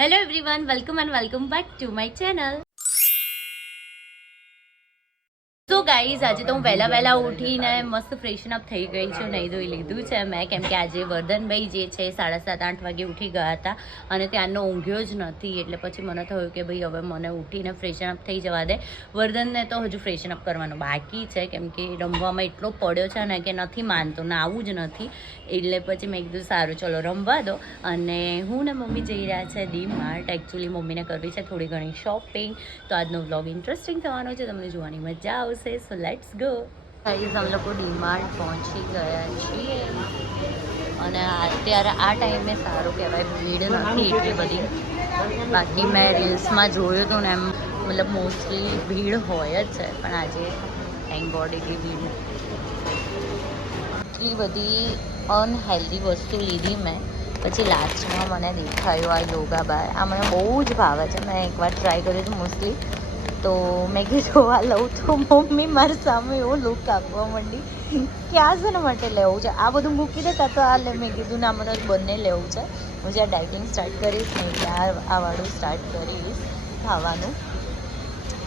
Hello everyone, welcome and welcome back to my channel. તો guys આજે તો હું વહેલા ઉઠીને મસ્ત ફ્રેશન અપ થઈ ગઈ છું, નહીં ધોઈ લીધું છે મેં, કેમ કે આજે વર્ધનભાઈ જે છે 7:30-8 વાગે ઉઠી ગયા હતા અને ત્યારનો ઊંઘ્યો જ નથી. એટલે પછી મને થયું કે ભાઈ હવે મને ઉઠીને ફ્રેશન અપ થઈ જવા દે. વર્ધનને તો હજુ ફ્રેશન અપ કરવાનું બાકી છે, કેમ કે રમવામાં એટલો પડ્યો છે ને કે નથી માનતો, ના આવું જ નથી. એટલે પછી મેં કીધું સારું ચલો રમવા દો. અને હું ને મમ્મી જઈ રહ્યા છે ડી-માર્ટ. એકચ્યુઅલી મમ્મીને કરવી છે થોડી ઘણી શોપિંગ, તો આજનો વ્લોગ ઇન્ટરેસ્ટિંગ થવાનો છે, તમને જોવાની મજા આવશે. So let's go. ગાઈઝ અમે લોકો ડી-માર્ટ પહોંચી ગયા છીએ અને અત્યારે આ ટાઈમે સારું કહેવાય, ભીડ નથી એટલી બધી. બાકી મેં રીલ્સમાં જોયું હતું ને એમ, મતલબ મોસ્ટલી ભીડ હોય જ છે, પણ આજે થેન્ક ગોડ એટલી ભીડ નથી. એટલી બધી અનહેલ્ધી વસ્તુ લીધી મેં. પછી લાસ્ટમાં મને દેખાયું આ યોગા બાર. આ મને બહુ જ ભાવે છે, મેં એકવાર ટ્રાય કર્યું હતું મોસ્ટલી. તો મેં કીધું આ લઉં તો મમ્મી મારી સામે એવો લુક આપવા માંડી કે આ શેના માટે લેવું છે, આ બધું મૂકી દે કાં તો આ લે. મેં કીધું ના મને બંને લેવું છે. હું જ્યાં ડાયટિંગ સ્ટાર્ટ કરીશ ને એટલે આ વાળું સ્ટાર્ટ કરીશ ખાવાનું.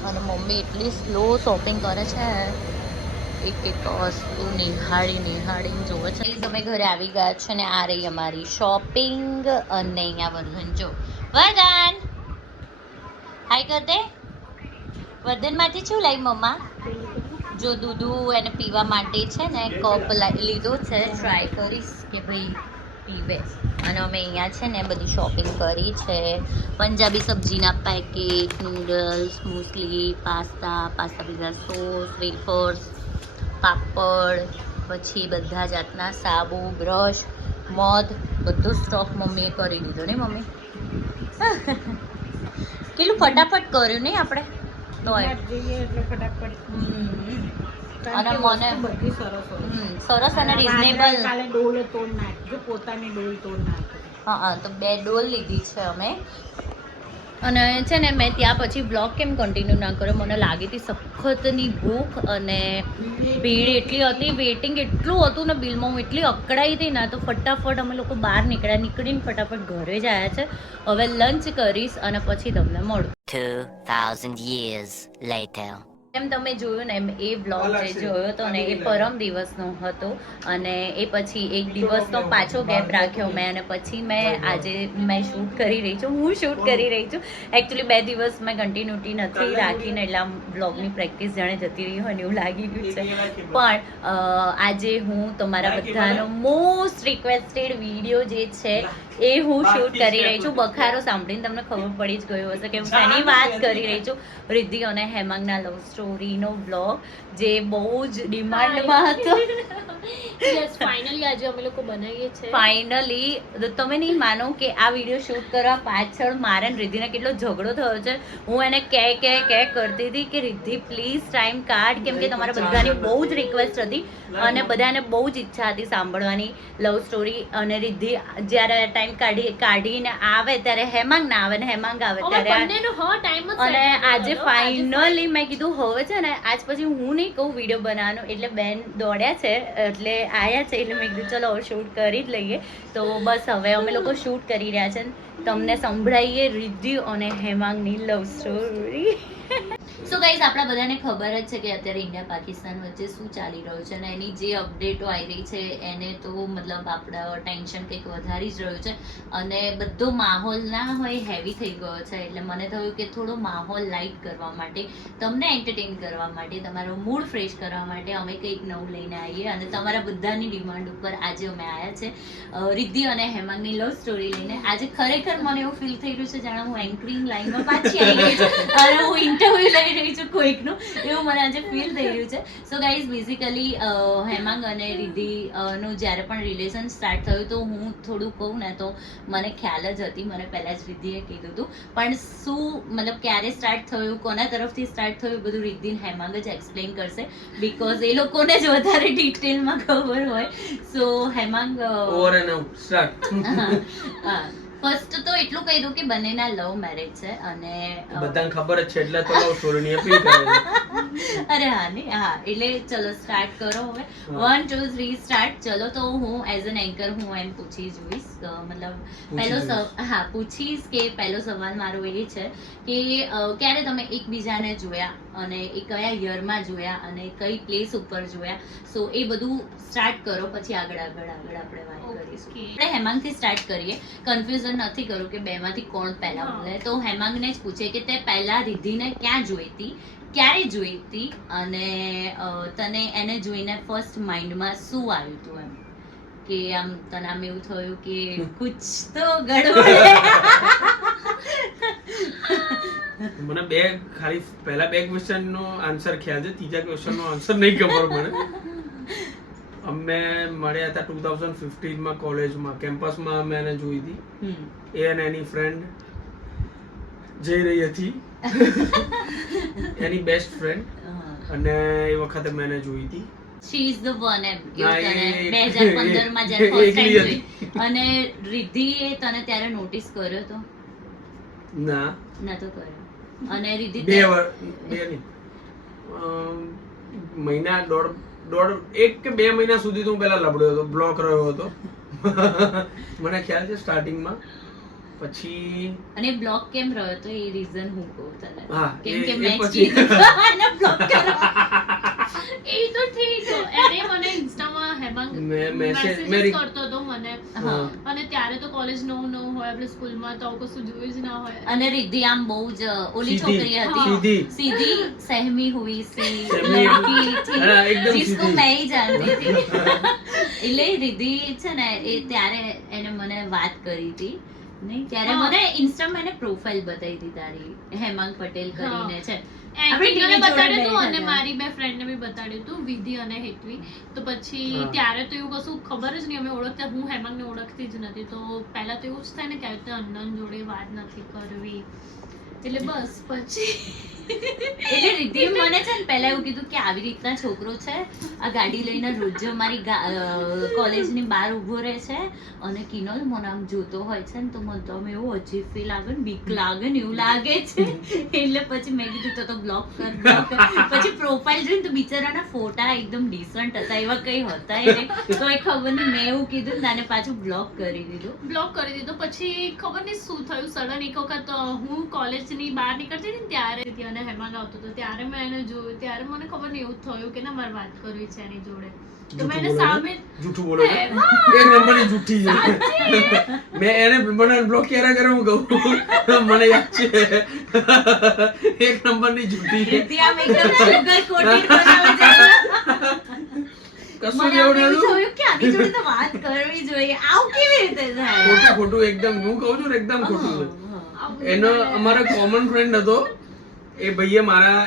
અને મમ્મી એટલી સ્લો શોપિંગ કરે છે, એક વસ્તુ નિહાળી જોવે છે. તમે ઘરે આવી ગયા છે ને આ રહી અમારી શોપિંગ. અને અહીંયા વર્ધન જો, વર્ધન હાય કર દે. વર્ધનમાંથી શું લાવી મમ્મા? જો દૂધું એને પીવા માટે છે ને કપ લીધો છે, ટ્રાય કરીશ કે ભાઈ પીવે. અને અમે અહીંયા છે ને બધી શોપિંગ કરી છે. પંજાબી સબ્જીના packet, noodles, muesli, pasta pizza sauce, wafers, પાપડ, પછી બધા જાતના સાબુ, બ્રશ, મધ, બધું સ્ટોક મમ્મીએ કરી દીધો ને મમ્મી. કેટલું ફટાફટ કર્યું નહીં આપણે તો. અને મને સરસ અને રિઝનેબલ. હા તો 2 ડોલ લીધી છે અમે. અને છે ને મેં ત્યાં પછી બ્લોગ કેમ કન્ટિન્યુ ના કર્યો, મને લાગી હતી સખતની ભૂખ અને ભીડ એટલી હતી, વેઇટિંગ એટલું હતું ને બિલમાં હું એટલી અકળાઈ હતી ને, તો ફટાફટ અમે લોકો બહાર નીકળીને ફટાફટ ઘરે જ આવ્યા છે. હવે લંચ કરીશ અને પછી તમને મળું. 2000 years later. એમ તમે જોયું ને એમ એ બ્લોગ જે જોયો હતો ને એ પરમ દિવસનો હતો. અને એ પછી એક દિવસનો પાછો ગેપ રાખ્યો મેં, અને પછી આજે મેં શૂટ કરી રહી છું. હું શૂટ કરી રહી છું. એકચ્યુઅલી 2 દિવસ મેં કન્ટિન્યુટી નથી રાખીને, એટલે આમ બ્લોગની પ્રેક્ટિસ જાણે જતી રહી હોય ને એવું લાગી ગયું છે. પણ આજે હું તમારા બધાનો મોસ્ટ રિક્વેસ્ટેડ વિડીયો જે છે એ હું શૂટ કરી રહી છું. બખારો સાંભળીને તમને ખબર પડી જ ગયું હશે કે હું શેની વાત કરી રહી છું. રિદ્ધિ અને હેમાંગના લવ સ્ટોરીનો બ્લોગ જે બહુ જ ડિમાન્ડમાં હતો. ફાઇનલી આજે અમે લોકો બનાવીએ છીએ. ફાઇનલી તમે નહીં માનો કે આ વિડીયો શૂટ કરવા પાછળ મારે ને રિદ્ધિને કેટલો ઝઘડો થયો છે. હું એને કે કરતી હતી કે રિદ્ધિ પ્લીઝ ટાઈમ કાઢ, કેમ કે તમારા બધાની બહુ જ રિક્વેસ્ટ હતી અને બધાને બહુ જ ઈચ્છા હતી સાંભળવાની લવ સ્ટોરી. અને રિદ્ધિ જ્યારે ટાઈમ કાઢીને આવે ત્યારે હેમાંગ ના આવે ને હેમાંગ આવે ત્યારે. અને આજે ફાઇનલી મેં કીધું હવે છે ને આજ પછી હું નહીં કહું વિડીયો બનાવવાનો, એટલે બેન દોડ્યા છે એટલે આયા છે, એટલે મેં કીધું ચલો શૂટ કરી જ લઈએ. તો બસ હવે અમે લોકો શૂટ કરી રહ્યા છે, તમને સંભળાઈએ રિદ્ધિ અને હેમાંગની લવ સ્ટોરી. સો ગાઈઝ આપણા બધાને ખબર જ છે કે અત્યારે ઇન્ડિયા પાકિસ્તાન વચ્ચે શું ચાલી રહ્યું છે, અને એની જે અપડેટો આવી રહી છે એને તો મતલબ આપણા ટેન્શન કંઈક વધારી જ રહ્યું છે. અને બધો માહોલ ના હોય હેવી થઈ ગયો છે, એટલે મને થયું કે થોડો માહોલ લાઇટ કરવા માટે, તમને એન્ટરટેન કરવા માટે, તમારો મૂડ ફ્રેશ કરવા માટે અમે કંઈક નવું લઈને આવીએ. અને તમારા બધાની ડિમાન્ડ ઉપર આજે અમે આવ્યા છે રિદ્ધિ અને હેમાંગની લવ સ્ટોરી લઈને. આજે ખરેખર મને એવું ફીલ થઈ રહ્યું છે જાણે હું એન્કરિંગ લાઈનમાં પાછી આવી ગઈ છું અને હું ઇન્ટરવ્યુ લઈ રહી છું કોઈકનું, એવું મને આજે ફીલ થઈ રહ્યું છે. સો ગાઈઝ બેઝિકલી હેમાંગ અને રિદ્ધિ નું જ્યારે પણ રિલેશન સ્ટાર્ટ થયું તો હું થોડું કહું ને તો મને ખ્યાલ જ હતી, મને પહેલાં જ રિદ્ધિએ કીધું હતું. પણ શું મતલબ ક્યારે સ્ટાર્ટ થયું, કોના તરફથી સ્ટાર્ટ થયું, બધું રિદ્ધિ હેમાંગ જ એક્સપ્લેન કરશે, બિકોઝ એ લોકોને જ વધારે ડિટેલમાં ખબર હોય. So Hemang over and out start. હા ફર્સ્ટ તો એટલું કહી દઉં કે બંનેના લવ મેરેજ છે અને બધાને ખબર જ છે એટલે તો લવ સ્ટોરીની અપીલ કરે છે. અરે હા ને હા એટલે ચલો સ્ટાર્ટ કરો હવે 1 2 3 સ્ટાર્ટ. ચલો તો હું એઝ એન એન્કર હું એમ પૂછી જોઈશ મતલબ પૂછીશ કે પહેલો સવાલ મારો એ છે કે ક્યારે તમે એકબીજાને જોયા અને એ કયા યરમાં જોયા અને કઈ પ્લેસ ઉપર જોયા. સો એ બધું સ્ટાર્ટ કરો પછી આગળ આપણે વાત કરીશું. આપણે હેમાંગથી સ્ટાર્ટ કરીએ. કન્ફ્યુઝન નથી કરું કે બેમાંથી કોણ પહેલા બોલે. તો હેમાંગને જ પૂછે કે તે પહેલા રિદ્ધિને ક્યાં જોઈ હતી, ક્યારે જોઈ હતી અને તને એને જોઈને ફર્સ્ટ માઇન્ડમાં શું આવ્યું હતું એમ કે આમ તને આમ એવું થયું કે કુછ તો ગડબડ. મને ખાલી પહેલા 2 ક્વેશ્ચન નો આન્સર ખ્યાલ છે, ત્રીજા ક્વેશ્ચન નો આન્સર નહીં ખબર મને. અમે મળ્યા હતા 2015 માં કોલેજમાં કેમ્પસમાં અમે એને જોઈ હતી. એ અને એની ફ્રેન્ડ જઈ રહી હતી એની બેસ્ટ ફ્રેન્ડ અને એ વખતે મેં એને જોઈ હતી. She is the one એમ ના, એવું તને એ- 2015 માં જ્યારે first time એકલી જોઈ. અને રિદ્ધિએ તને ત્યારે નોટિસ કર્યો તો ના નતો કર્યો અને રિદ્ધિ બે નહીં મહિના દોઢ 1 કે 2 મહિના સુધી તો હું પહેલા લબડ્યો હતો, બ્લોક રહ્યો હતો મને ખ્યાલ છે સ્ટાર્ટિંગમાં. પછી અને બ્લોક કેમ રહ્યો તો એ રીઝન હું કહું તને હા, કેમ કે એ મેં પછી. એને બ્લોક કર્યો. એ તો ઠીક છે. એને મને ઇન્સ્ટામાં હેમાંગ મેં મેસેજ મેરી- કરતો હતો મને હા. અને ત્યારે તો કોલેજ નવું હોય આપણે સ્કૂલમાં તો આવું કશું જોયું જ ના હોય. અને રિદ્ધિ આમ બહુ જ ઓલી સીધી, છોકરી હા. હતી સીધી. सीधी सहमी हुई सी सहमी लड़की थी हाँ, एकदम जिसको सीधी. मैं ही जानती थी. એટલે રિદ્ધિ છે ને એ ત્યારે એને મને વાત કરી હતી નહીં ત્યારે હા. મને ઇન્સ્ટામાં એને પ્રોફાઇલ બતાવી હતી તારી હેમાંગ પટેલ કરીને છે. આપણે એન્કરને TV જોડે બતાડ્યું હતું બેઠા અને હતા. મારી બે ફ્રેન્ડને બી બતાડ્યું હતું, વિધિ અને હેતવી. તો પછી હા. ત્યારે તો એવું કશું ખબર જ નહીં, અમે ઓળખતા, હું હેમાંગને ઓળખતી જ નથી. તો પહેલા તો એવું જ થાય ને કે આવી રીતે અનનોન જોડે વાત નથી કરવી, એટલે બસ પછી એટલે રિદ્ધિ મને છે ને પહેલા એવું કીધું કે આવી રીતના છોકરો છે આ ગાડી લઈને રોજ અમારી કોલેજની બહાર ઊભો રહે છે અને કિનોલ મને આમ જોતો હોય છે ને તો મને તો આમ એવું અજીબ ફીલ આવે ને બીક લાગે ને એવું લાગે છે. એટલે પછી મેં કીધું તો બ્લોક કર. પછી પ્રોફાઇલ જોઈને તો બિચારાના ફોટા એકદમ ડિસન્ટ હતા, એવા કઈ હતા નહીં. તો એ ખબર નહીં મેં એવું કીધું ને આને પાછું બ્લોક કરી દીધું. બ્લોક કરી દીધો. પછી ખબર નહીં શું થયું, સડન એક વખત હું કોલેજની બહાર નીકળતી હતી ને ત્યારે અને હેમાંગ આવતો હતો ત્યારે મેં એને જોયું. ત્યારે મને ખબર નહીં એવું થયું કે ના મારે વાત કરવી છે એની જોડે. તો મેં એને સામે જૂઠું બોલો છો. એક નંબરની જૂઠી છે. મેં એને મને બ્લોક ક્યારે કર્યો હું કહું મને યાદ છે. એક નંબરની જૂઠી છે. રિદ્ધિ આમ એકદમ sugar coated બનાવે છે. કશું મને એવું આમ એવું નહોતું. થયું કે આની જોડે તો વાત કરવી જોઈએ. આવું કેવી રીતે થાય? ખોટું એકદમ હું કહું છું ને એકદમ ખોટું છે. આવું એનો અમારો કોમન ફ્રેન્ડ હતો. એ ભાઈએ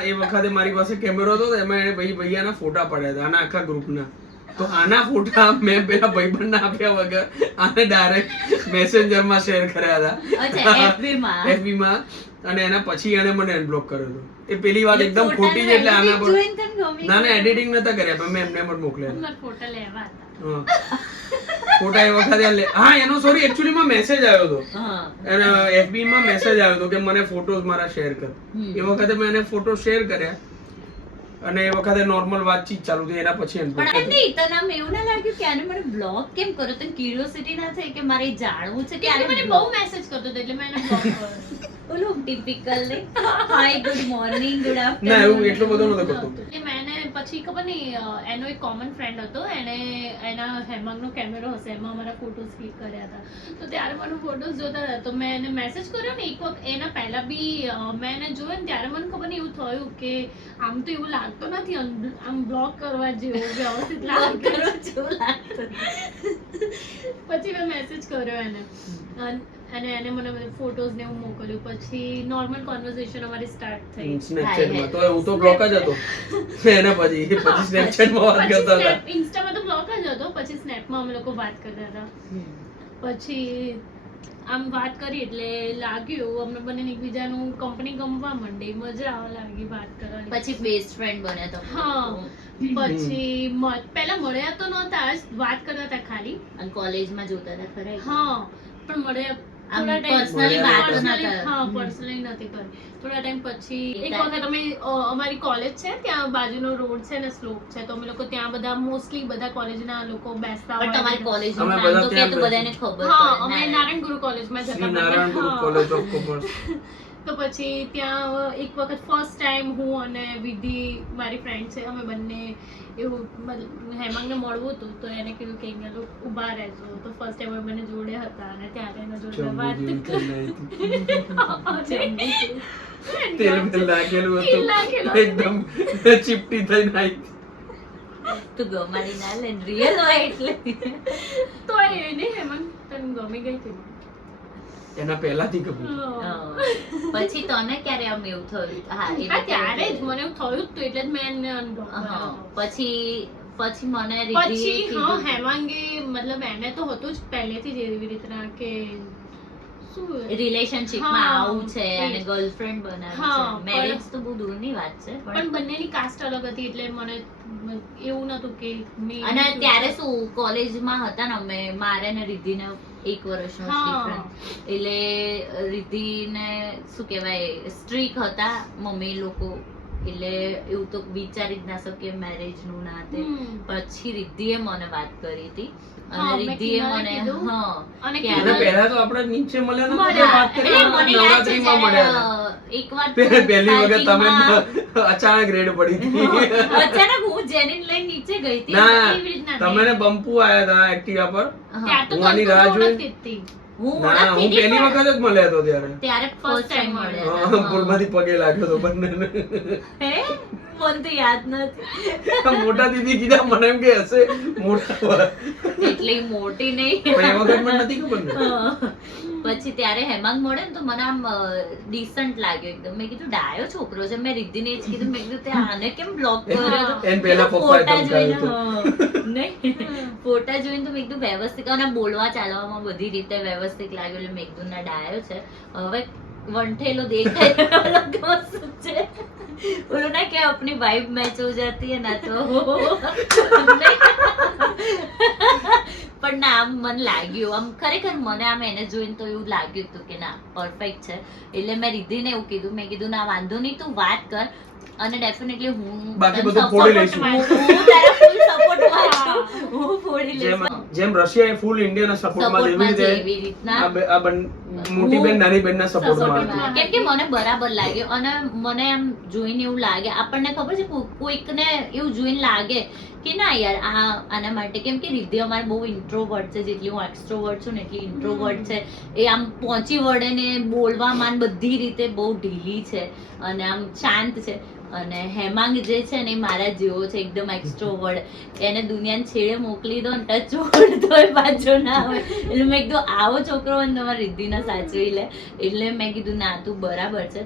એ વખતે મારી પાસે કેમેરો હતો તો એમાં એને ભૈયાના ફોટા પાડ્યા હતા આના આખા ગ્રુપના. તો આના ફોટા મેં પેલા ભાઈબંધને આપ્યા વગર આને ડાયરેક્ટ મેસેન્જરમાં શેર કર્યા અચ્છા, હતા FB માં. FB માં. અને એના પછી એને મને અનબ્લોક કર્યો હતો. એ પેલી વાત એકદમ ખોટી છે એટલે આના પર જોઈને તને ગમી ના એડિટિંગ નતા કર્યા પણ મેં એમને એમ જ મોકલ્યા મારા ફોટા લેવા હતા. હતા. ફોટા એ વખતે હા એનો સોરી એકચ્યુઅલી માં મેસેજ આવ્યો હતો. હા. એને FB માં મેસેજ આવ્યો હતો કે મને ફોટોઝ મારા શેર કર. એ વખતે મેં એને ફોટો શેર કર્યા અને એ વખતે નોર્મલ વાતચીત ચાલુ થઈ એના પછી પણ એમ નહીં તને આમ એવું ના લાગ્યું કે આને મને બ્લોક કેમ કર્યો? તને ક્યુરિયોસિટી ના થઈ કે મારે જાણવું છે કે કે આને મને બહુ મેસેજ કરતો હતો એટલે મેં એને બ્લોક કર્યો. ઓલું ટિપિકલ ને હાય ગુડ મોર્નિંગ ગુડ ના આફ્ટરનૂન એવું એટલું બધું નતો કરતો. એટલે મેં એને પછી ખબર નહીં એનો એક કોમન ફ્રેન્ડ હતો, એને એના હેમાંગનો કેમેરો હશે એમાં અમારા ફોટોઝ ક્લિક કર્યા હતા. તો ત્યારે મને ફોટોઝ જોતા હતા તો મેં એને મેસેજ કર્યો ને એક વખત. એના પહેલા બી મેં એને જોયો ને ત્યારે મને ખબર નહીં એવું થયું કે આમ તો એવું લાગતો નથી, આમ બ્લોક કરવા જેવું વ્યવસ્થિત લાગે. કરો છો લાગતું. પછી મેં મેસેજ કર્યો એને અને એને મને બધા ફોટોઝ ને એવું મોકલ્યું. પછી નોર્મલ કોન્વર્સેશન અમારી સ્ટાર્ટ થઈ. સ્નેપચેટમાં તો હું તો બ્લોક જ હતો. એના પછી સ્નેપચેટમાં વાત કરતા હતા. ઇન્સ્ટામાં તો બ્લોક જ હતો. પછી સ્નેપમાં અમે લોકો વાત કરતા હતા. પછી આમ વાત કરી એટલે લાગ્યું અમને બંને એકબીજાનું કંપની ગમવા માંડી, મજા આવવા લાગી વાત કરવાની. પછી બેસ્ટ ફ્રેન્ડ બન્યા તો હા પછી પહેલા મળ્યા તો નહોતા જ, વાત કરતા હતા ખાલી. અને કોલેજમાં જોતા હતા ખરા? હા પણ મળ્યા આમ થોડા time personally મળ્યા વાતો ના personally, થાય. હા પર્સનલી નથી કરી. થોડા ટાઈમ પછી એક ત્યાં- વખત અમે અમારી કોલેજ છે ત્યાં બાજુનો રોડ છે ને સ્લોપ છે તો અમે લોકો ત્યાં બધા મોસ્ટલી બધા કોલેજના લોકો બેસતા પણ તમારી હોય. કોલેજ અમે નું બધા નામ તો કે ત્યાં તો બધાને ખબર હા પડે. અમે નારાયણ ગુરુ કોલેજમાં શ્રી જતા નારાયણ ગુરુ હા. College of commerce. તો પછી ત્યાં એક વખત ફર્સ્ટ ટાઈમ હું અને વિધિ મારી ફ્રેન્ડ છે અમે બંને એવું મતલબ હેમાંગને મળવું હતું તો એને કીધું કે અહીંયા ઊભા રહેજો તો ફર્સ્ટ ટાઈમ અમે બંને જોડે હતા અને ત્યારે એના જોડે ચંબુ વાત જેવી થઈ નાઈ હતી. કરી. તેલ બેલ લાગેલું તેલ લાગેલું હતું એકદમ ચીપટી થઈને આવી હતી. તું ગમાડી ના લે રિયલ હોય એટલે તો એને હેમાંગ તને ગમી ગઈ હતી એના પહેલાથી ખબર. પછી તને ક્યારે આમ એવું થયું? હા એ હા, ત્યારે જ મને એવું થયું જ હતું એટલે જ મેં એને unblock હા, કર્યો હતો. પછી મને પછી રિદ્ધિએ હા કીધું. હેમાંગે મતલબ એને તો હતું જ પહેલેથી જ એવી રીતના કે શું રિલેશનશિપમાં હા, આવું છે એ જ. અને ગર્લફ્રેન્ડ બનાવી હા, છે. મેરેજ તો બહુ દૂરની વાત છે પણ બંનેની કાસ્ટ અલગ હતી એટલે મને એવું નતું કે મેં અને ત્યારે શું કોલેજમાં હતા ને અમે મારે ને રિદ્ધિને 1 વર્ષનો હા. ડિફરન્સ એટલે રિદ્ધિને શું કહેવાય સ્ટ્રીક હતા મમ્મી લોકો એટલે એવું તો વિચારી જ ના શકે મેરેજ નું ના તે હમ. પછી રિદ્ધિએ મને વાત કરી હતી હા, અને મેં રિદ્ધિએ કિનારે મને કીધું. હા અને કે એના આના- પહેલા તો આપણે નીચે મળ્યા નતા, મળ્યા. વાત કરી એટલે મને યાદ છે નવરાત્રીમાં મળ્યા હતા. જ્યારે, એકવાર તો પહેલી વખત તમે starting અચાનક રેડ પડી હતી. માં અચાનક હું જેનિન લઈને નીચે ગઈ હતી ના એવી રીતના તમે ને બંપુ આયા હતા એક્ટિવા પર. હા. ત્યાં તો હું આની કંકુ રાહ જોઈ. ઓળખતી જ હતી. હું ના ઓળખતી હું હતી પહેલી પણ વખત જ મળ્યા હતો ત્યારે. ત્યારે First ફર્સ્ટ ટાઈમ time મળ્યા હા, હતા. પુલમાંથી પગે લાગ્યો હતો બંનેને. હે? મને તો યાદ નથી મોટા દીદી કીધા મને એમ કે હશે મોટા એટલી મોટી નહીં પણ એ વખત મને નથી ખબર ને. હા. પછી ત્યારે હેમાંગ મળે ને તો મને આમ ડિસન્ટ લાગ્યો એકદમ. મેં કીધું ડાયો છોકરો છે. મેં રિદ્ધિને જ કીધું મેં કીધું તે આને કેમ બ્લોક કર્યો હતો? એને પહેલા પપ્પાએ ફોટા જોઈને ધમકાવ્યો હતો. હા. નહીં ફોટા જોઈને તો મેં કીધું વ્યવસ્થિત અને બોલવા ચાલવામાં બધી રીતે વ્યવસ્થિત લાગ્યું એટલે મેં કીધું ના ડાયો છે. હવે વંઠેલો દેખાય ઓલો કશું છે ઓલો ના કે अपनी वाइब मैच हो जाती है ना तो પણ ના આમ મને લાગ્યું આમ ખરેખર મને આમ એને જોઈને તો એવું લાગ્યું હતું કે ના પરફેક્ટ છે એટલે મેં રિદ્ધિને એવું કીધું મેં કીધું ના વાંધો નહીં તું વાત કર અને ડેફિનેટલી હું બાકી તને બધું support ફોડી લઈશું. હું તારા full support માં છું. હું ફોડી જેમ લઈશ જેમ રશિયા ફૂલ ઇન્ડિયાના સપોર્ટમાં સપોર્ટમાં છે જેવી એવી રીતે રીતના આ મોટી બેન નાની બેનના સપોર્ટમાં Support માં. કેમ કે મને બરાબર લાગ્યો અને મને આમ જોઈને એવું લાગે આપણને ખબર છે કોઈકને એવું જોઈને લાગે કે ના યાર આના માટે કેમ કે રિદ્ધિ અમારે બહુ ઇન્ટ્રોવર્ટ છે જેટલી હું એક્સ્ટ્રોવર્ટ છું ને એટલી ઇન્ટ્રોવર્ટ છે એ આમ પહોંચી વળે ને બોલવામાં બધી રીતે બહુ ઢીલી છે અને આમ શાંત છે અને હેમાંગ જે છે ને એ મારા જેવો છે એકદમ એક્સ્ટ્રોવર્ટ એને દુનિયાને છેડે મોકલી દો ને ટચ છોડ તોય પાછો ના આવે એટલે મેં કીધું આવો છોકરો હોય ને તમારી રિદ્ધિને સાચવી લે એટલે મેં કીધું ના તું બરાબર છે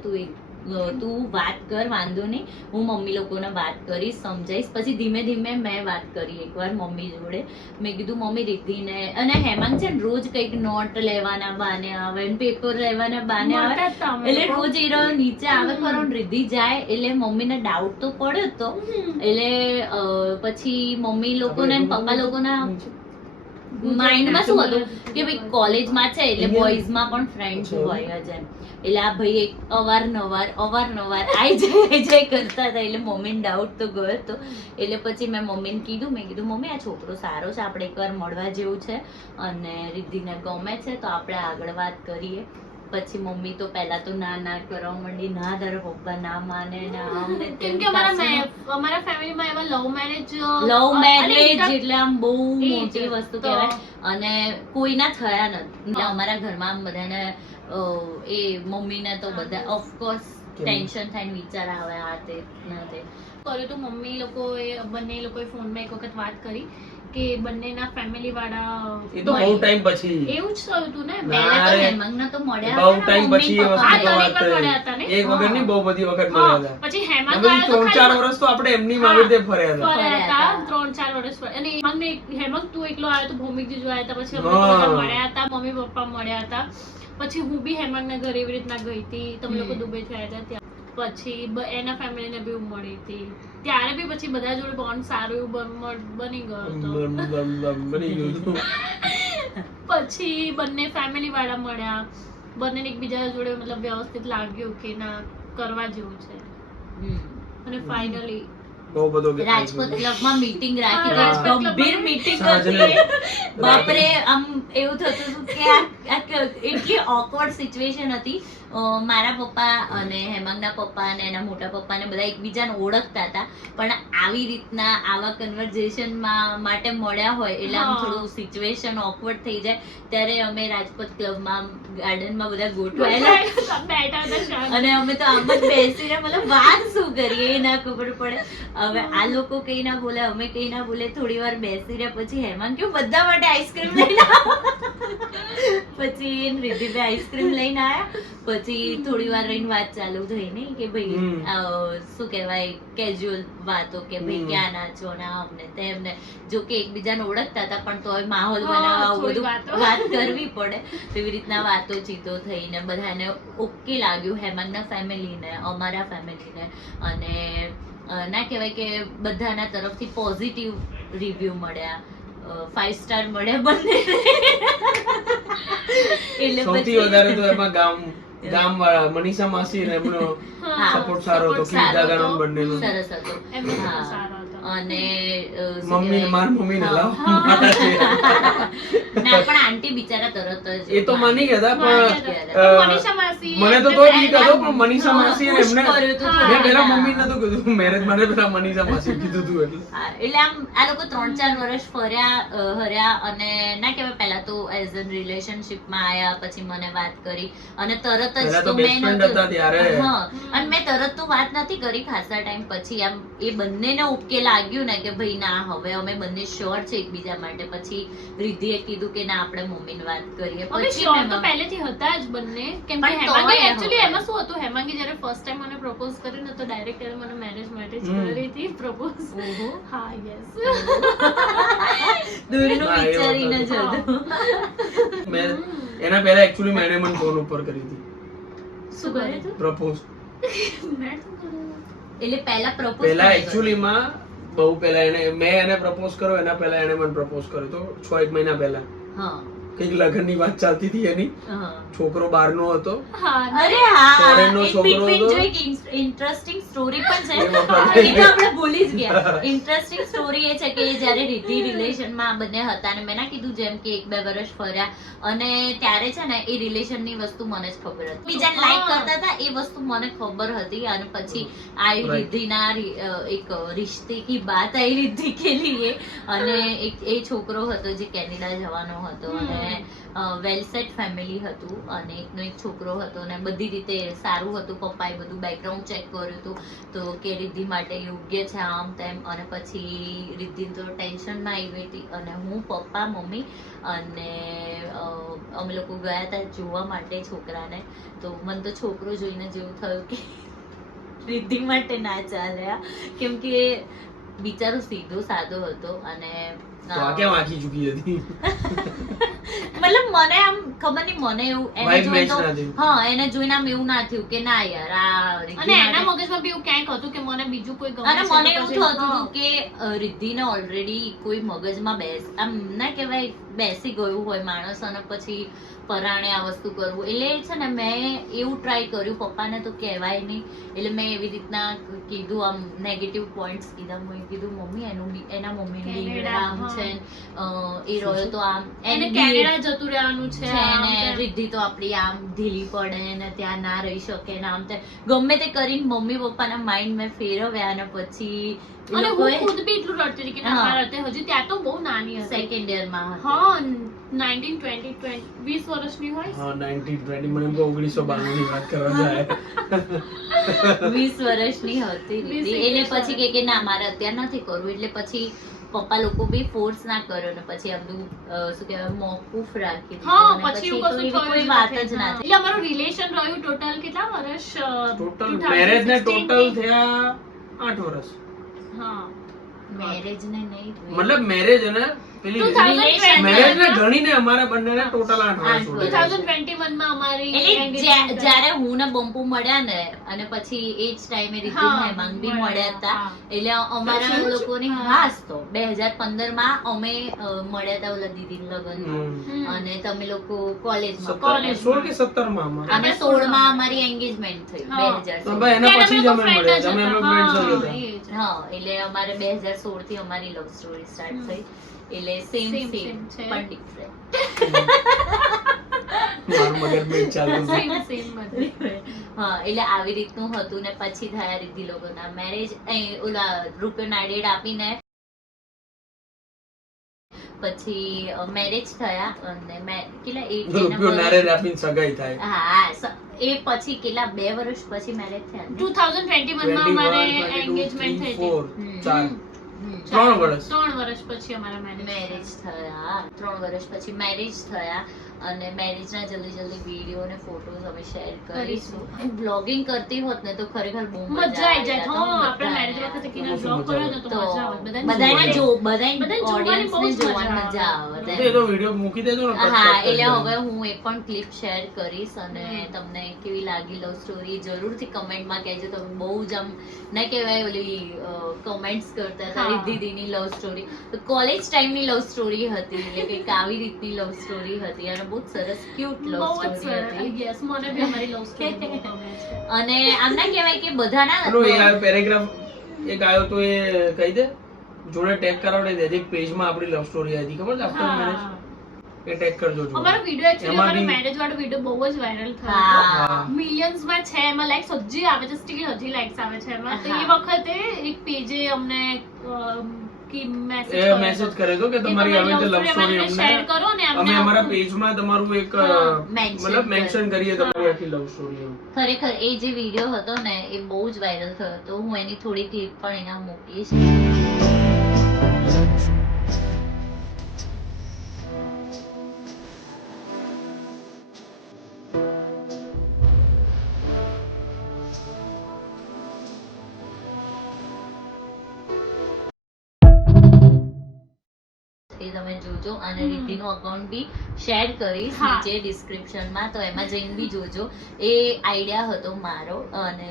તું વાત કર વાંધો નહીં હું મમ્મી લોકોને વાત કરીશ સમજાઈશ પછી ધીમે ધીમે મેં વાત કરી એકવાર મમ્મી જોડે મેં કીધું મમ્મી રિદ્ધિને અને હેમાંગ છે ને રોજ કંઈક નોટ લેવાના બાને આવે પેપર લેવાના બાને આવે મળતા જ હતા અમે એટલે લોકો. રોજ એ રહ્યો નીચે આવે ખરો ને રિદ્ધિ જાય એટલે મમ્મીને ડાઉટ તો પડ્યો જ તો એટલે પછી મમ્મી લોકોને ને પપ્પા લોકોના માઇન્ડમાં શું હતું કે ભાઈ કોલેજમાં છે એટલે બોયઝમાં પણ ફ્રેન્ડ્સ હોય જ એમ એટલે આ ભાઈ એક અવારનવાર આઈ જાય કરતા હતા એટલે મમ્મીને ડાઉટ તો ગયો હતો એટલે પછી મેં મમ્મીને કીધું મમ્મી આ છોકરો સારો છે આપણે એકવાર મળવા જેવું છે અને રિદ્ધિને ગમે છે તો આપણે આગળ વાત કરીએ પછી મમ્મી તો પહેલા તો ના કરવા માંડી ના તારા પપ્પા ના માને ને આમ ને કેમ કે અમારા ફેમિલીમાં એવા લવ મેરેજ લવ મેરેજ એટલે આમ બહુ એ જ મોટી વસ્તુ તો. કહેવાય અને કોઈના થયા નથી એટલે અમારા ઘરમાં આમ બધાને એ મમ્મીને તો બધા ઓફકોર્સ ટેન્શન થઈને વિચાર આવે આ તે ના તે કર્યું તો મમ્મી લોકોએ બંને લોકોએ ફોનમાં એક વખત વાત કરી કે બંનેના ફેમિલી વાળા એ તો બહુ ટાઈમ પછી એવું જ થયું હતું ને પહેલા તો અરે, હેમાંગને તો મળ્યા બહુ હતા ને ટાઈમ મમ્મી પછી એ પપ્પા. વસ્તુ હા, તો ત્રણેય વાત પણ મળ્યા હતા ને? એક વખત નહીં બહુ બધી વખત હા, મળ્યા હતા પછી આ હેમાંગ બધી આવ્યો તો 3-4 ખાલી- વર્ષ તો આપણે એમની આવી રીતે ફર્યા હતા ફર્યા ફર્યા હતા હતા. 3-4 વર્ષ અને હેમાંગ તું એકલો આવ્યો તો ભૌમિક જીજુ આવ્યા હતા પછી અમે લોકો બધા મળ્યા હતા મમ્મી પપ્પા મળ્યા હતા પછી હું બી હેમાંગના ઘરે એવી રીતના ગઈ હતી તમે લોકો દુબઈ થી આવ્યા હતા ત્યાં પછી એના ફેમિલીને બી હું મળી હતી ત્યારે બી પછી બધા જોડે બોન્ડ સારું એવું બની ગયો હતો બની ગયું હતું. પછી બંને ફેમિલી વાળા મળ્યા, બંને એકબીજા જોડે મતલબ વ્યવસ્થિત લાગ્યું કે ના કરવા જેવું છે, અને ફાઇનલી બહુ બધો રાજકોટ ક્લબમાં મીટિંગ રાખી, હા, બહુ રાજકોટ ગંભીર ક્લબમાં મીટિંગ સાંજને હતી. બાપરે, આમ એવું થતું હતું કે આ એટલી ઓકવર્ડ સિચ્યુએશન હતી. મારા પપ્પા અને હેમાંગના પપ્પા અને એના મોટા પપ્પાને બધા એકબીજાને ઓળખતા હતા, પણ આવી રીતના આવા કન્વર્ઝેશનમાં માટે મળ્યા હોય એટલે આમ હા. થોડું સિચ્યુએશન ઓકવર્ડ થઈ જાય. ત્યારે અમે રાજકોટ ક્લબમાં ગાર્ડનમાં બધા ગોઠવાયેલા બેઠા હતા શાંત. અને અમે તો આમ જ બેસીને મતલબ વાત શું કરીએ એ ના ખબર પડે. હવે આ લોકો કઈ ના બોલે, અમે કઈ ના બોલે. થોડી વાર બેસી રહ્યા પછી હેમાંગ કેવું બધા માટે આઈસ્ક્રીમ લઈને આવો. પછી રિદ્ધિભાઈ આઈસ્ક્રીમ લઈને આયા. પછી થોડી વાર રહીને વાત ચાલુ થઈ ને કે ભાઈ શું કહેવાય કેઝ્યુઅલ વાતો કે ભાઈ ક્યાં ના છો ના અમને તેમને. જો કે એકબીજાને ઓળખતા હતા પણ તોય માહોલ બનાવવા આવું થોડી બધું વાત કરવી પડે. એવી રીતના વાતો ચીતો થઈને બધાને ઓકે લાગ્યું, હેમાંગના ફેમિલીને, અમારા ફેમિલીને. અને ના કહેવાય કે બધાના તરફથી પોઝિટિવ રિવ્યુ મળ્યા, 5 સ્ટાર મળ્યા બંને. એટલે સૌથી વધારે તો એમાં ગામ વાળા મનીષા માસી ને એમનો સપોર્ટ સારો હતો, કીર્તિ દાદાનો બંનેનો સરસ હતો. એમનો હા. પણ સારો હતો. અને મમ્મી માર મમ્મી ને લાવ હા. મારા છે. ના પણ આંટી બિચારા તરત જ એ તો માની ગયા હતા માની પણ ગયા. મનીષા માસી મને તો તો ઠીક હતો પણ મનીષા માસી અને push એમને કર્યું હતું મેં થોડું. પેલા મમ્મી નતું કીધું, મેરેજ માટે પેલા મનીષા માસી કીધું હતું એટલે હા, એટલે આમ આ લોકો 3-4 વર્ષ હર્યા અને ના કહેવાય પહેલા તો એઝ અ રિલેશનશિપમાં આયા, પછી મને વાત કરી અને તરત જ પહેલા તો તો મેં best friend નહોતું- હતા ત્યારે. હા, અને મેં તરત તો વાત નથી કરી. ખાસા ટાઈમ પછી આમ એ બંનેને ઓકે લાગ્યું ને કે ભાઈ ના હવે અમે બંને શ્યોર છે એકબીજા માટે. પછી રિદ્ધિએ કીધું કે ના આપણે મમ્મીને વાત કરીએ. અમે પછી sure મેં તો પહેલેથી હતા જ બંને, કેમ કે પણ હેમાંગી તોય actually હવે. એમાં શું હતું, હેમાંગી જ્યારે first time મને propose કર્યું ને તો direct એને મને marriage માટે જ કરી હતી propose. ઓહો. હા, yes. દૂરનું ના, એ વિચારીને જ વખત. હતું. મેં એના પહેલા એકચ્યુઅલી મેં મને ફોન ઉપર કરી હતી શું કરે તું? પ્રપોઝ. મેં શું કર્યું? એટલે પહેલા પ્રપોઝ પહેલા એકચ્યુઅલી માં બહુ પહેલા મેં એને પ્રપોઝ કર્યો, એના પહેલા એને મને પ્રપોઝ કર્યો તો 6-1 મહિના પહેલા. હા કઈક લગ્નની વાત ચાલતી હતી એની, હા. છોકરો બહારનો હતો. હા, અરે હા, Foreign નો એક છોકરો between હતો. જો એક ઇન્ટરેસ્ટિંગ સ્ટોરી પણ છે. એ વખતે. એ તો આપણે ભૂલી જ ગયા. ઇન્ટરેસ્ટિંગ સ્ટોરી એ છે કે જ્યારે રિદ્ધિ રિલેશનમાં બંને હતા ને મેં ના કીધું જેમ કે 1-2 વર્ષ ફર્યા અને ત્યારે છે ને એ રિલેશનની વસ્તુ મને જ ખબર હતી. બીજાને લાઈક કરતા હતા એ વસ્તુ મને ખબર હતી. અને પછી આ Right. રિદ્ધિના એક રિશ્તે કી બાત આઈ રિદ્ધિ કે લીએ. અને એ છોકરો હતો જે કેનેડા જવાનો હતો અને વેલ સેટ ફેમિલી હતું અને એકનો એક છોકરો હતો અને બધી રીતે સારું હતું. પપ્પાએ બધું બેકગ્રાઉન્ડ ચેક કર્યું હતું તો કે રિદ્ધિ માટે યોગ્ય છે આમ તેમ. અને પછી રિદ્ધિ તો ટેન્શનમાં આવી હતી અને હું, પપ્પા, મમ્મી અને અમે લોકો ગયા હતા જોવા માટે છોકરાને. તો મને તો છોકરો જોઈને જેવું થયું કે રિદ્ધિ માટે ના ચાલે આ. કેમ કે બિચારો સીધો સાદો હતો અને તો આ કેમ આખી ચૂકી હતી? મતલબ મને આમ ખબર નહીં, મને એવું એને Vibe જોઈને match તો ના થયું. હા એને જોઈને આમ એવું ના થયું કે ના યાર આ રિદ્ધિ અને એના માટે- મગજમાં બી એવું ક્યાંક હતું કે મને બીજું કોઈ ગમે અને છે મને તો એવું પછી- થતું હતું કે રિદ્ધિને ઓલરેડી કોઈ મગજમાં આમ ના કહેવાય બેસી ગયું હોય માણસ અને પછી પરાણે આ વસ્તુ કરવું. એટલે છે ને મેં એવું ટ્રાય કર્યું, પપ્પાને તો કહેવાય નહીં. એટલે મેં એવી રીતના કીધું, આમ નેગેટિવ પોઈન્ટ્સ કીધા. મેં કીધું મમ્મી એના મમ્મીનું બી કેનેડા, આમ હા. છે, એ રહ્યો તો આમ એને બી કેનેડા જતું રહેવાનું છે છે આમ ને તેમ. રિદ્ધિ તો આપણી આમ ઢીલી પડે ને ત્યાં ના રહી શકે ને આમ તેમ. ગમે તે કરીને મમ્મી પપ્પાના માઇન્ડ મેં ફેરવ્યા અને પછી એ અને હું લોકોએ ખુદ બી એટલું રડતી હતી કે ના હા. મારા હતે હજી ત્યાં તો બહુ નાની હતી. સેકન્ડ યરમાં હા, 19, 20, 20 વર્ષની હોય. હા 1920 મને એમ કે 1992 ની વાત કરવા જાય. 20 વર્ષની હતી રિદ્ધિ. 20 એટલે પછી કે ના મારે અત્યારે નથી કરવું. એટલે પછી પપ્પા લોકો બી ફોર્સ ના કર્યો ને પછી આ બધું શું કહેવાય મોકૂફ રાખી દીધું. હા, અને પછી તો એવું કશું એવી થયું કોઈ જ વાત નથી. જ ના હા. થઈ. એટલે અમારું રિલેશન રહ્યું ટોટલ કેટલા વર્ષ? ટોટલ 2016 મેરેજ ને થી. ટોટલ થયા 8 વર્ષ. હા. મેરેજ ને નહીં મતલબ મેરેજ અને પેલી 2020 મેરેજ ને ગણીને અમારા બંનેને ટોટલ 8 વર્ષ આઠ વર્ષ. 2021 માં અમારી એટલે engagement થઈ. જ્યારે હું ને બંપુ મળ્યા ને અને પછી એ જ ટાઈમે રીતિન હા, હેમાંગ બી મળ્યા હતા હા. એટલે અમારા લોકોની હા. હાસ તો 2015 માં અમે મળ્યા હતા ઓલા દીદી લગન હમ. અને તમે લોકો કોલેજમાં 16 કે 17 માં અમારે અને 16 માં અમારી એંગેજમેન્ટ થઈ હા. 2016 તો ભાઈ એના પછી જ અમે friend મળ્યા જ અમે હતા. ફ્રેન્ડ્સ જ હા, હતા એ જ. હા એટલે અમારે 2016 થી અમારી લવ સ્ટોરી સ્ટાર્ટ થઈ એટલે સેમ Same, સેમ same છે. પણ ડિફરન્ટ મારું મગજ મેં ચાલતું હતું. Same, same બધું. હા એટલે આવી રીતનું હતું ને પછી થયા રીતિ લોકોના મેરેજ ઓલા રૂપિયો નાડેડ આપીને પછી મેરેજ થયા અને કેટલા રૂપિયો નારે આપીને સગાઈ થાય હા એ પછી કેટલા 2 વર્ષ પછી મેરેજ થયા ને? 2021 માં અમારે engagement થઈ હતી. 4 હમ. 3 વર્ષ 3 વર્ષ પછી અમારા marriage મેરેજ થયા 3 વર્ષ પછી મેરેજ થયા અને મેરેજના જલ્દી જલ્દી વિડીયો અને ફોટોઝ અમે શેર કરીશું હું બ્લોગિંગ કરતી હોત ને તો ખરેખર બહુ મજા આવી જાય. તો હા, આપણે marriage વખતે કિના vlog કર્યો ને તો મજા આવે. બધાને મજા જો બધાને બધાને જોવાની બહુ ઓડિયન્સને જ જોવાની મજા મજા આવે. આવે એ તો વિડિયો મૂકી દેજો ને cut હા cut એટલે કરીને. હવે હું એ પણ ક્લિપ શેર કરીશ અને તમને કેવી લાગી લવ સ્ટોરી જરૂરથી કમેન્ટમાં કહેજો તમે બહુ જ આમ ના કહેવાય ઓલી કમેન્ટ્સ કરતા હતા હા. દીદીની લવ સ્ટોરી તો કોલેજ ટાઈમની લવ સ્ટોરી હતી એટલે કંઈક આવી રીતની લવ સ્ટોરી હતી અને બહુ જ સરસ ક્યુટ લવ બહુ જ સ્ટોરી સરસ. હતી Yes, મને બી અમારી love story બહુ ગમે છે. અને આમ ના કહેવાય કે બધાના પેલું એ આ પેરેગ્રાફ એક આવ્યો તો એ કહી દે જોડે ટેગ કરાવડે દે એક પેજમાં આપણી લવ સ્ટોરી આવી ખબર છે આફ્ટર મેરેજ હા. એ ટેગ કરજો જોડે. અમારો વિડિયો actually એમાં અમારો બી- marriage વાળો વિડિયો બહુ જ viral થયો હા. હતો. Millions માં છે એમાં likes હજી આવે છે still હજી likes આવે છે એમાં તો એ હા. વખતે એક પેજે અમને કે message એ કર્યો મેસેજ હતો. કર્યો હતો કે તમારી આવી રીતે લવ સ્ટોરી share કરો ને અમે અમને અમારા આખું- પેજમાં તમારું એક હા, mention મતલબ મેન્શન કરીએ તમારી આખી લવ સ્ટોરી એમ. ખરેખર એ જે વિડીયો હતો ને એ બહુ જ વાયરલ થયો હતો હું એની થોડી ક્લિપ પણ એના મૂકીશ એ તમે જોજો અને રીતિનું અકાઉન્ટ બી શેર કરીશ હા. નીચે ડિસ્ક્રિપ્શનમાં તો એમાં જઈને બી જોજો એ આઈડિયા હતો મારો અને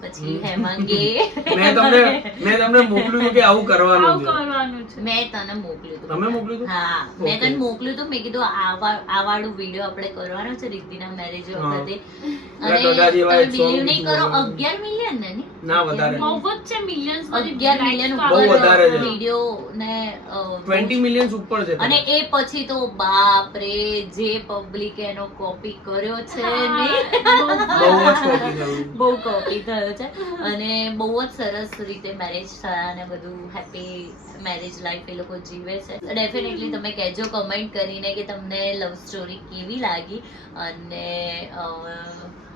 પછી હેમાંગે મેં તમને મોકલ્યું હતું કે આવું કરવાનું આવું છે કરવાનું છે. મેં તને મોકલ્યું હતું તમે મોકલ્યું હતું? હા મેં Okay. તને મોકલ્યું હતું મેં કીધું આ વાળું વિડીયો આપણે કરવાનો છે રીતિના મેરેજ હા. વખતે એટલે અને ગગા જેવા તમે એક believe song નહીં કરો જોવાનું. 11 મિલિયન ને નહીં? ના, વધારે. બહુ જ છે millions બધી 11 likes મિલિયન તો બહુ આવે. વધારે છે. વિડીયો ને 20 મિલિયન ઉપર છે અને એ પછી તો બાપ રે જે પબ્લિક એનો કોપી કર્યો છે ને બહુ જ કોપી થયું બહુ કોપી થયો છે અને બહુ જ સરસ રીતે મેરેજ થયા અને બધું હેપી મેરેજ લાઈફ એ લોકો જીવે છે ડેફિનેટલી તમે કહેજો કમેન્ટ કરીને કે તમને લવ સ્ટોરી કેવી લાગી અને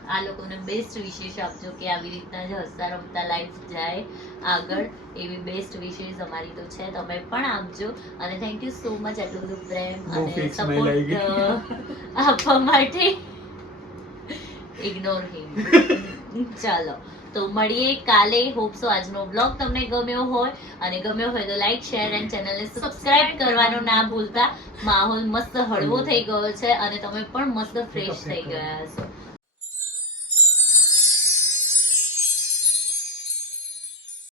આ લોકોને બેસ્ટ વિશેષ આપજો કે આવી રીતના જ હસતા રમતા લાઈફ જાય આગળ એવી બેસ્ટ વિશેષ અમારી તો છે તમે પણ આપજો અને થેન્ક યુ સો મચ આટલું બધું પ્રેમ બહુ અને fix smile આવી ગઈ. સપોર્ટ આપવા માટે ઇગ્નોર હિમ ચાલો તો મળીએ કાલે હોપ સો આજનો બ્લોગ તમને ગમ્યો હોય અને ગમ્યો હોય તો લાઈક શેર એન્ડ ચેનલને સબસ્ક્રાઇબ કરવાનું ના ભૂલતા માહોલ મસ્ત હળવો થઈ ગયો છે અને તમે પણ મસ્ત ફ્રેશ થઈ ગયા છો